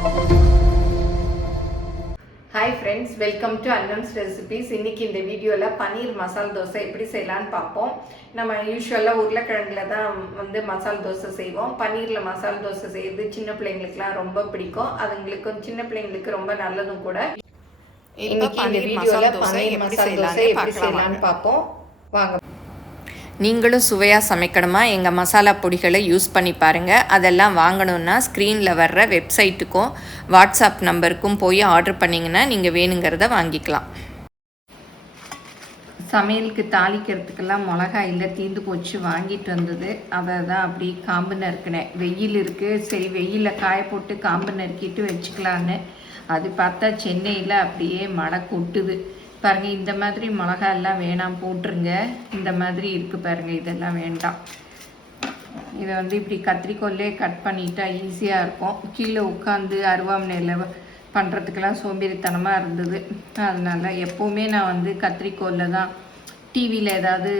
Hi friends, welcome to Annam's Recipes. இன்னைக்கு இந்த வீடியோல பனீர் மசால் தோசை எப்படி செய்யலாம்னு பார்ப்போம். நம்ம யூசுவலா உருளைக்கிழங்குல தான் வந்து மசால் தோசை செய்வோம். பனீர்ல மசால் தோசை செய்யறது சின்ன பிள்ளைங்களுக்குலாம் ரொம்ப பிடிக்கும். அதுங்களுக்கும் சின்ன பிள்ளைங்களுக்கு ரொம்ப நல்லதும் கூட. இன்னைக்கு இந்த வீடியோல பனீர் மசால் தோசை எப்படி செய்யலாம்னு பார்ப்போம். வாங்க. நீங்களும் சுவையாக சமைக்கணுமா எங்கள் மசாலா பொடிகளை யூஸ் பண்ணி பாருங்கள். அதெல்லாம் வாங்கணுன்னா ஸ்க்ரீனில் வர்ற வெப்சைட்டுக்கும் வாட்ஸ்அப் நம்பருக்கும் போய் ஆர்டர் பண்ணிங்கன்னா நீங்கள் வேணுங்கிறத வாங்கிக்கலாம். சமையலுக்கு தாளிக்கிறதுக்கெல்லாம் மிளகா இல்லை, தீர்ந்து போச்சு, வாங்கிட்டு வந்தது. அதை தான் அப்படி காம்பு நறுக்கினேன். வெயில் இருக்குது, சரி வெயிலில் காய போட்டு காம்பு நறுக்கிட்டு வச்சுக்கலான்னு. அது பார்த்தா சென்னையில் அப்படியே மழை கொட்டுது பாருங்கள். இந்த மாதிரி மிளகா எல்லாம் வேணாம், போட்டுருங்க. இந்த மாதிரி இருக்குது பாருங்கள், இதெல்லாம் வேண்டாம். இதை வந்து இப்படி கத்திரிக்கோல்லே கட் பண்ணிட்டா ஈஸியாக இருக்கும். கீழே உட்காந்து அருவாமனையில் பண்ணுறதுக்கெல்லாம் சோம்பேறித்தனமாக இருந்தது. அதனால் எப்போவுமே நான் வந்து கத்திரிக்கோலில் தான் டிவியில் ஏதாவது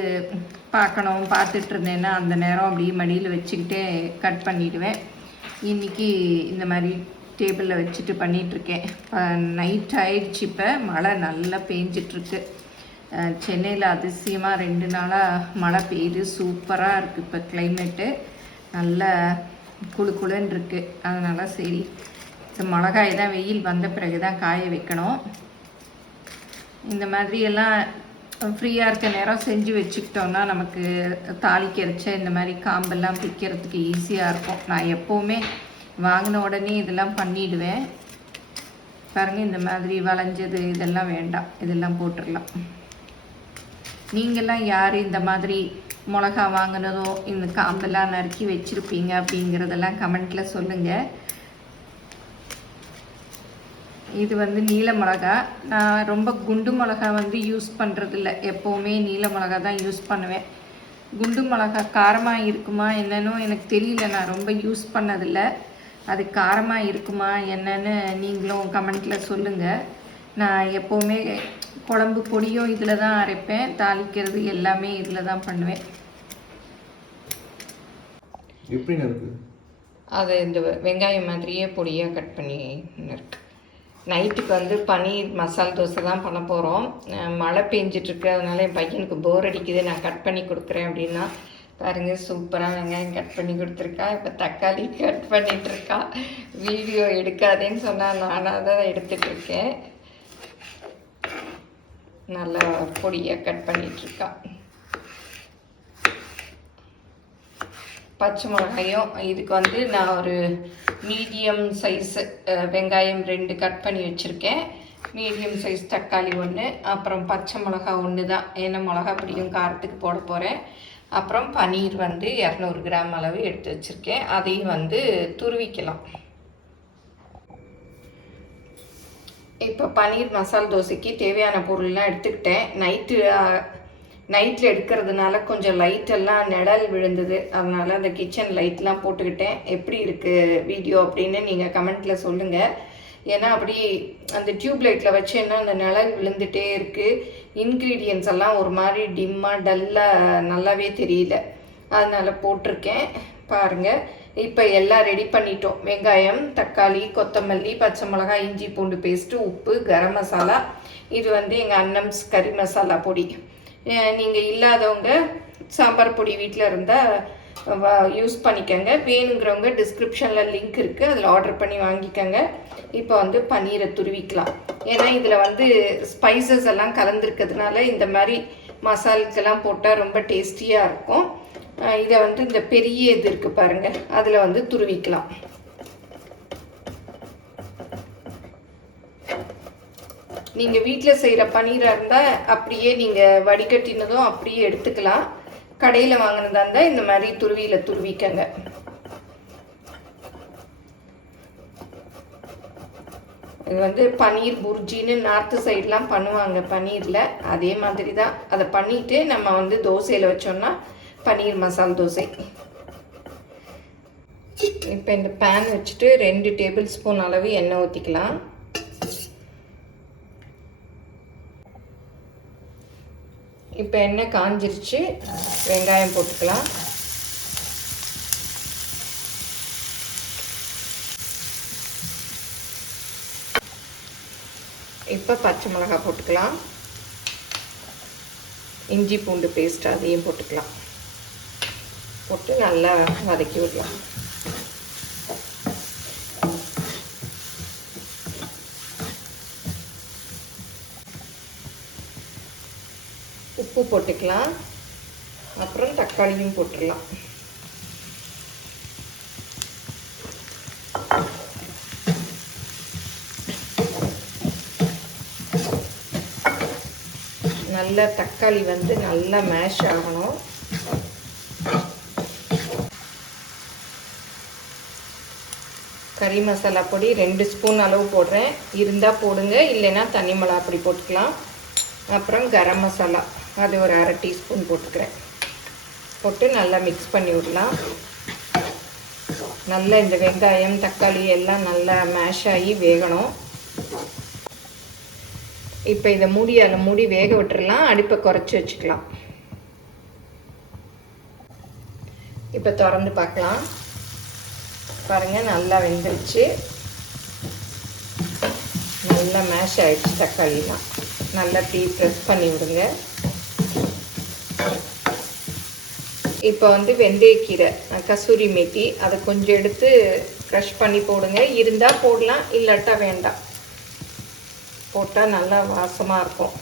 பார்த்துட்டு இருந்தேன்னா அந்த நேரம் அப்படியே மடியில் வச்சுக்கிட்டே கட் பண்ணிவிடுவேன். இன்றைக்கி இந்த மாதிரி டேபிளில் வச்சுட்டு பண்ணிகிட்ருக்கேன். நைட் ஆயிடுச்சு, இப்போ மழை நல்லா பெஞ்சிட்ருக்கு. சென்னையில் அதிசயமாக 2 நாளாக மழை பெய்யுது. சூப்பராக இருக்குது இப்போ கிளைமேட்டு, நல்ல குளுன்னு இருக்குது. அதனால் சரி, மிளகாய் தான் வெயில் வந்த பிறகு தான் காய வைக்கணும். இந்த மாதிரியெல்லாம் ஃப்ரீயாக இருக்க நேரம் செஞ்சு வச்சுக்கிட்டோன்னா நமக்கு தாளிக்கிறச்ச இந்த மாதிரி காம்பெல்லாம் பிக்கிறதுக்கு ஈஸியாக இருக்கும். நான் எப்போவுமே வாங்கின உடனே இதெல்லாம் பண்ணிவிடுவேன். பாருங்கள், இந்த மாதிரி வளைஞ்சது இதெல்லாம் வேண்டாம், இதெல்லாம் போட்டுடலாம். நீங்கள்லாம் யார் இந்த மாதிரி மிளகா வாங்கினதோ இந்த காம்பெல்லாம் நறுக்கி வச்சுருப்பீங்க அப்படிங்கிறதெல்லாம் கமெண்ட்டில் சொல்லுங்கள். இது வந்து நீல மிளகா. நான் ரொம்ப குண்டு மிளகா வந்து யூஸ் பண்ணுறதில்ல, எப்போவுமே நீல மிளகா தான் யூஸ் பண்ணுவேன். குண்டு மிளகா காரமாக இருக்குமா என்னன்னு எனக்கு தெரியல, நான் ரொம்ப யூஸ் பண்ணதில்லை. அது காரமாக இருக்குமா என்னன்னு நீங்களும் கமெண்ட்டில் சொல்லுங்கள். நான் எப்போவுமே குழம்பு பொடியும் இதில் தான் அரைப்பேன், தாளிக்கிறது எல்லாமே இதில் தான் பண்ணுவேன். எப்படி இருக்கு? அது இந்த வெங்காயம் மாதிரியே பொடியாக கட் பண்ணி இருக்கு. நைட்டுக்கு வந்து பனீர் மசால் தோசை தான் பண்ண போகிறோம். மழை பெஞ்சிட்ருக்கு, அதனால என் பையனுக்கு போர் அடிக்குது, நான் கட் பண்ணி கொடுக்குறேன் அப்படின்னா. பாருங்கள், சூப்பராக வெங்காயம் கட் பண்ணி கொடுத்துருக்கா. இப்போ தக்காளி கட் பண்ணிகிட்ருக்கா. வீடியோ எடுக்காதேன்னு சொன்னால் நானாக தான் எடுத்துகிட்ருக்கேன். நல்லா பொடியாக கட் பண்ணிகிட்ருக்கா. பச்சை மிளகாயும் இதுக்கு வந்து நான் ஒரு மீடியம் சைஸ் வெங்காயம் 2 கட் பண்ணி வச்சுருக்கேன். மீடியம் சைஸ் தக்காளி 1, அப்புறம் பச்சை மிளகா 1 தான், ஏன்னா மிளகா பிடிக்கும், காரத்துக்கு போட போகிறேன். அப்புறம் பனீர் வந்து 200 கிராம் அளவு எடுத்து வச்சுருக்கேன். அதையும் வந்து துருவிக்கலாம். இப்போ பனீர் மசால் தோசைக்கு தேவையான பொருள்லாம் எடுத்துக்கிட்டேன். நைட்டில் எடுக்கிறதுனால கொஞ்சம் லைட்டெல்லாம் நிழல் விழுந்தது, அதனால் அந்த கிச்சன் லைட்லாம் போட்டுக்கிட்டேன். எப்படி இருக்குது வீடியோ அப்படின்னு நீங்கள் கமெண்ட்டில் சொல்லுங்கள். ஏன்னா அப்படி அந்த டியூப் லைட்டில் வச்சேன்னா அந்த நிழல் விழுந்துகிட்டே இருக்குது. இன்க்ரீடியன்ஸ் எல்லாம் ஒரு மாதிரி டிம்மாக டல்லாக நல்லாவே தெரியல, அதனால் போட்டிருக்கேன். பாருங்கள், இப்போ எல்லாம் ரெடி பண்ணிட்டோம். வெங்காயம், தக்காளி, கொத்தமல்லி, பச்சை மிளகாய், இஞ்சி பூண்டு பேஸ்ட்டு, உப்பு, கரம் மசாலா. இது வந்து எங்கள் அன்னம்ஸ் கறி மசாலா பொடி. நீங்கள் இல்லாதவங்க சாம்பார் பொடி வீட்டில் இருந்தால் யூஸ் பண்ணிக்கோங்க. வேணுங்கிறவங்க டிஸ்கிரிப்ஷனில் லிங்க் இருக்குது, அதில் ஆர்டர் பண்ணி வாங்கிக்கோங்க. இப்போ வந்து பன்னீரை துருவிக்கலாம். ஏன்னா இதில் வந்து ஸ்பைசஸ் எல்லாம் கலந்துருக்கிறதுனால இந்த மாதிரி மசாலுக்கெல்லாம் போட்டால் ரொம்ப டேஸ்டியாக இருக்கும். இதை வந்து இந்த பெரிய இது இருக்குது பாருங்கள், அதில் வந்து துருவிக்கலாம். நீங்கள் வீட்டில் செய்கிற பன்னீராக இருந்தால் அப்படியே நீங்கள் வடிகட்டினதும் அப்படியே எடுத்துக்கலாம். கடையில் வாங்கினதா இருந்தால் இந்த மாதிரி துருவியில் துருவிக்கங்க. இது வந்து பன்னீர் புர்ஜின்னு நார்த்து சைட்லாம் பண்ணுவாங்க பன்னீரில், அதே மாதிரி தான். அதை பண்ணிவிட்டு நம்ம வந்து தோசையில் வச்சோம்னா பன்னீர் மசால் தோசை. இப்போ இந்த பேன் வச்சுட்டு 2 டேபிள் ஸ்பூன் அளவு எண்ணெய் ஊற்றிக்கலாம். இப்போ எண்ணெய் காஞ்சிருச்சு, வெங்காயம் போட்டுக்கலாம். இப்போ பச்சை மிளகாய் போட்டுக்கலாம், இஞ்சி பூண்டு பேஸ்ட் அதையும் போட்டுக்கலாம், போட்டு நல்லா வதக்கி விடலாம். உப்பு போட்டுக்கலாம், அப்புறம் தக்காளியும் போட்டுடலாம். நல்லா தக்காளி வந்து நல்லா மேஷ் ஆகணும். கறி மசாலா பொடி 2 ஸ்பூன் அளவு போடுறேன், இருந்தால் போடுங்க, இல்லைன்னா தனி மிளகா பொடி போட்டுக்கலாம். அப்புறம் கரம் மசாலா அது ஒரு 1/2 டீஸ்பூன் போட்டுக்கிறேன். போட்டு நல்லா மிக்ஸ் பண்ணி விடலாம். நல்லா இந்த வெங்காயம் தக்காளி எல்லாம் நல்லா மேஷ் ஆகி வேகணும். இப்போ இதை மூடி வேக விட்டுறலாம். அடுப்பை குறைச்சி வச்சுக்கலாம். இப்போ திறந்து பார்க்கலாம். பாருங்கள், நல்லா வெந்துருச்சு, நல்லா மேஷ் ஆகிடுச்சு. தக்காளிலாம் நல்லா ப்ரெஸ் பண்ணி விடுங்க. இப்போ வந்து வெந்தயக்கீரை, கசூரி மேத்தி அதை கொஞ்சம் எடுத்து க்ரஷ் பண்ணி போடுங்க. இருந்தால் போடலாம், இல்லாட்டா வேண்டாம். போட்டால் நல்லா வாசமாக இருக்கும்.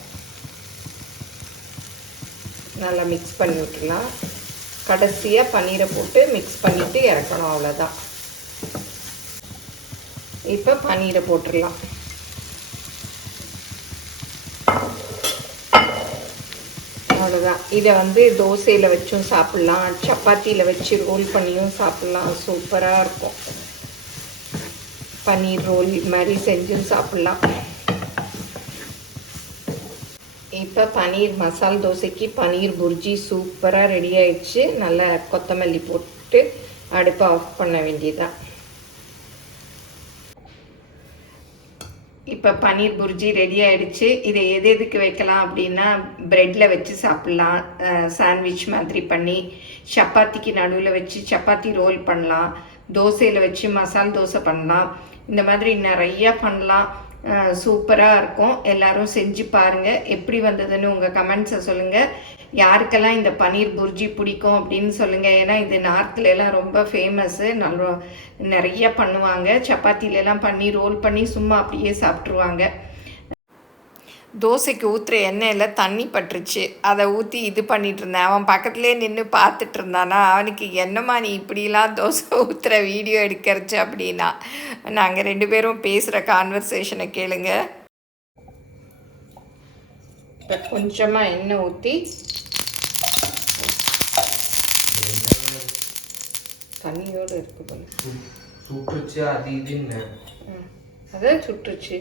நல்லா மிக்ஸ் பண்ணி விட்டுலாம். கடைசியாக பன்னீரை போட்டு மிக்ஸ் பண்ணிவிட்டு இறக்கணும், அவ்வளோதான். இப்போ பன்னீரை போட்டுடலாம். அவ்வளோதான். இதை வந்து தோசையில் வச்சும் சாப்பிட்லாம், சப்பாத்தியில் வச்சு ரோல் பண்ணியும் சாப்பிட்லாம். சூப்பராக இருக்கும். பன்னீர் ரோல் மாதிரி செஞ்சும் சாப்பிட்லாம். இப்போ பன்னீர் மசால் தோசைக்கு பன்னீர் புர்ஜி சூப்பராக ரெடி ஆயிடுச்சு. நல்லா கொத்தமல்லி போட்டு அடுப்பை ஆஃப் பண்ண வேண்டியதுதான். இப்போ பன்னீர் புர்ஜி ரெடி ஆகிடுச்சு. இதை எதுக்கு வைக்கலாம் அப்படின்னா, ப்ரெட்டில் வச்சு சாப்பிட்லாம், சாண்ட்விச் மாதிரி பண்ணி, சப்பாத்திக்கு நடுவில் வச்சு சப்பாத்தி ரோல் பண்ணலாம், தோசையில் வச்சு மசால் தோசை பண்ணலாம். இந்த மாதிரி நிறையா பண்ணலாம். சூப்பராக இருக்கும். எல்லோரும் செஞ்சு பாருங்கள். எப்படி வந்ததுன்னு உங்கள் கமெண்ட்ஸை சொல்லுங்கள். யாருக்கெல்லாம் இந்த பன்னீர் புர்ஜி பிடிக்கும் அப்படின்னு சொல்லுங்கள். ஏன்னா இது நார்த்லலாம் ரொம்ப ஃபேமஸ்ஸு. நிறைய பண்ணுவாங்க. சப்பாத்திலலாம் பண்ணி ரோல் பண்ணி சும்மா அப்படியே சாப்பிட்ருவாங்க. தோசைக்கு ஊற்றுற எண்ணெயில் தண்ணி பட்டுருச்சு. அதை ஊற்றி இது பண்ணிகிட்டு இருந்தேன். அவன் பக்கத்துலேயே நின்று பார்த்துட்டு இருந்தானா. அவனுக்கு என்னம்மா நீ இப்படிலாம் தோசை ஊற்றுற வீடியோ எடுக்கிறச்சு அப்படின்னா. நாங்கள் 2 பேரும் பேசுகிற கான்வர்சேஷனை கேளுங்க. இப்போ கொஞ்சமாக எண்ணெய் ஊற்றி தண்ணியோடு இருக்கு போல சுட்டுச்சு. அது இதுன்னு அதான் சுட்டுருச்சு.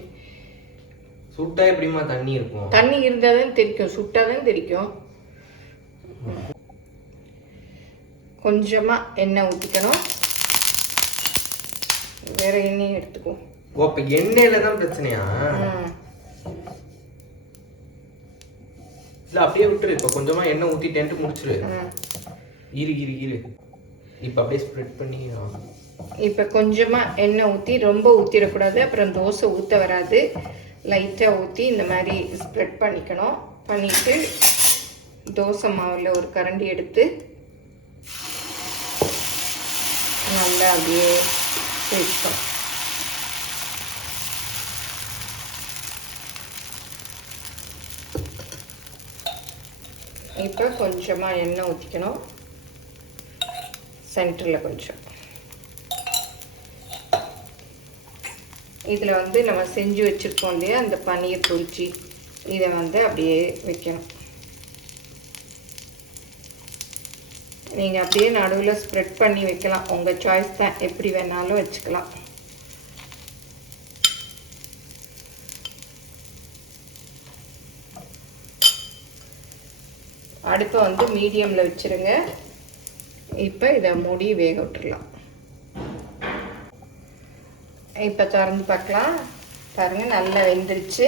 சுட்டா எப்படிமா தண்ணி இருக்கும்? தண்ணி இருந்தால் தான் தெரிக்கும், சுட்டாதான் தெரிக்கும். கொஞ்சமாக எண்ணெய் ஊற்றிக்கணும். வேற எண்ணெய் எடுத்துக்குவோம். ஓ, இப்போ எண்ணெயில் தான் பிரச்சனையா? இல்லை அப்படியே விட்டுரு. இப்போ கொஞ்சமாக எண்ணெய் ஊற்றிட்டேன்ட்டு முடிச்சிரு. இரு இப்போ அப்படியே ஸ்ப்ரெட் பண்ணி. இப்போ கொஞ்சமாக எண்ணெய் ஊற்றி, ரொம்ப ஊற்றிடக்கூடாது, அப்புறம் தோசை ஊற்ற வராது. லைட்டாக ஊற்றி இந்த மாதிரி ஸ்ப்ரெட் பண்ணிக்கணும். பண்ணிவிட்டு தோசை மாவில் ஒரு கரண்டி எடுத்து நல்லா அப்படியே தேய்க்கணும். இப்போ கொஞ்சமாக எண்ணெய் ஊற்றிக்கணும். சென்டரில் கொஞ்சம். இதில் வந்து நம்ம செஞ்சு வச்சுருக்கோம் இல்லையா அந்த பன்னீர் புர்ஜி, இதை வந்து அப்படியே வைக்கணும். நீங்கள் அப்படியே நடுவில் ஸ்ப்ரெட் பண்ணி வைக்கலாம். உங்கள் சாய்ஸ் தான், எப்படி வேணாலும் வச்சுக்கலாம். அடுப்பை வந்து மீடியமில் வச்சுருங்க. இப்போ இதை மூடி வேக விட்டுடலாம். இப்போ திறந்து பார்க்கலாம். பாருங்கள், நல்லா வெந்துருச்சு.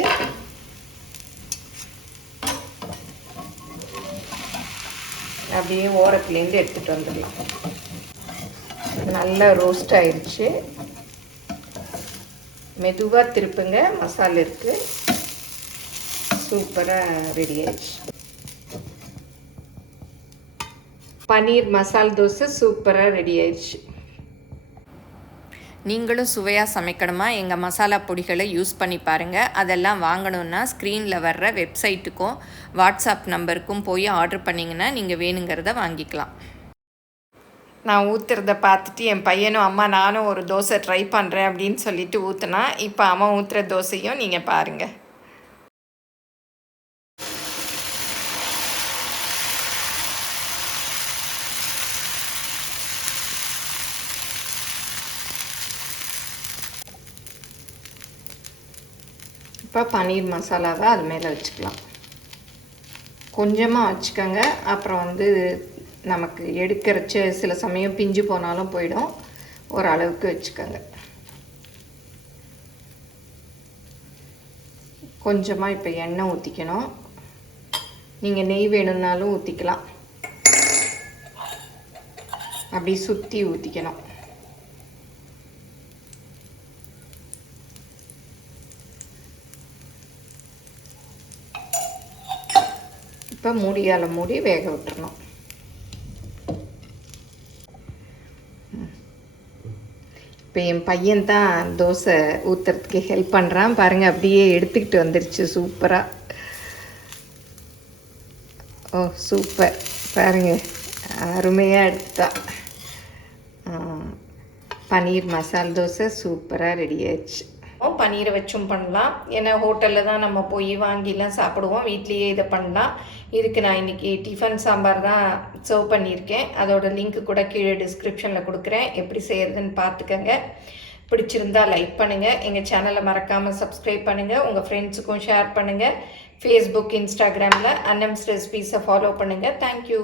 அப்படியே ஓரத்துலேருந்து எடுத்துகிட்டு வந்துடலாம். நல்லா ரோஸ்ட் ஆயிடுச்சு. மெதுவாக திருப்புங்க, மசாலா இருக்குது. சூப்பராக ரெடி ஆயிடுச்சு. பன்னீர் மசால் தோசை சூப்பராக ரெடி ஆயிடுச்சு. நீங்களும் சுவையாக சமைக்கணுமா எங்கள் மசாலா பொடிகளை யூஸ் பண்ணி பாருங்கள். அதெல்லாம் வாங்கணுன்னா ஸ்க்ரீனில் வர்ற வெப்சைட்டுக்கும் வாட்ஸ்அப் நம்பருக்கும் போய் ஆர்டர் பண்ணிங்கன்னா நீங்கள் வேணுங்கிறத வாங்கிக்கலாம். நான் ஊற்றுறத பார்த்துட்டு என் பையனும் அம்மா நானும் ஒரு தோசை ட்ரை பண்ணுறேன் அப்படின்னு சொல்லிட்டு ஊற்றுனா, இப்போ அவன் ஊற்றுற தோசையும் நீங்கள் பாருங்கள். இப்போ பன்னீர் மசாலாவை அது மேலே வச்சுக்கலாம். கொஞ்சமாக வச்சுக்கோங்க, அப்புறம் வந்து நமக்கு எடுக்கிறச்சு சில சமயம் பிஞ்சு போனாலும் போயிடும். ஓரளவுக்கு வச்சுக்கோங்க. கொஞ்சமாக இப்போ எண்ணெய் ஊற்றிக்கணும். நீங்கள் நெய் வேணும்னாலும் ஊற்றிக்கலாம். அப்படி சுற்றி ஊற்றிக்கணும். இப்போ மூடியால் மூடி வேக விட்டுறணும். இப்போ என் பையன் தான் தோசை ஊற்றுறதுக்கு ஹெல்ப் பண்ணுறான் பாருங்கள். அப்படியே எடுத்துக்கிட்டு வந்துருச்சு சூப்பராக. ஓ சூப்பர் பாருங்கள், அருமையாக எடுத்துட்டா. பன்னீர் மசால் தோசை சூப்பராக ரெடி ஆயிடுச்சு. பன்னீரை வச்சும் பண்ணலாம். ஏன்னா ஹோட்டலில் தான் நம்ம போய் வாங்கிலாம் சாப்பிடுவோம். வீட்லேயே இதை பண்ணலாம். இதுக்கு நான் இன்றைக்கி டிஃபன் சாம்பார் தான் சர்வ் பண்ணியிருக்கேன். அதோட லிங்க் கூட கீழே டிஸ்கிரிப்ஷனில் கொடுக்குறேன். எப்படி செய்கிறதுன்னு பார்த்துக்கங்க. பிடிச்சிருந்தா லைக் பண்ணுங்கள். எங்கள் சேனலை மறக்காமல் சப்ஸ்கிரைப் பண்ணுங்கள். உங்கள் ஃப்ரெண்ட்ஸுக்கும் ஷேர் பண்ணுங்கள். ஃபேஸ்புக், இன்ஸ்டாகிராமில் அன்னம்ஸ் ரெசிபீஸை ஃபாலோ பண்ணுங்கள். தேங்க்யூ.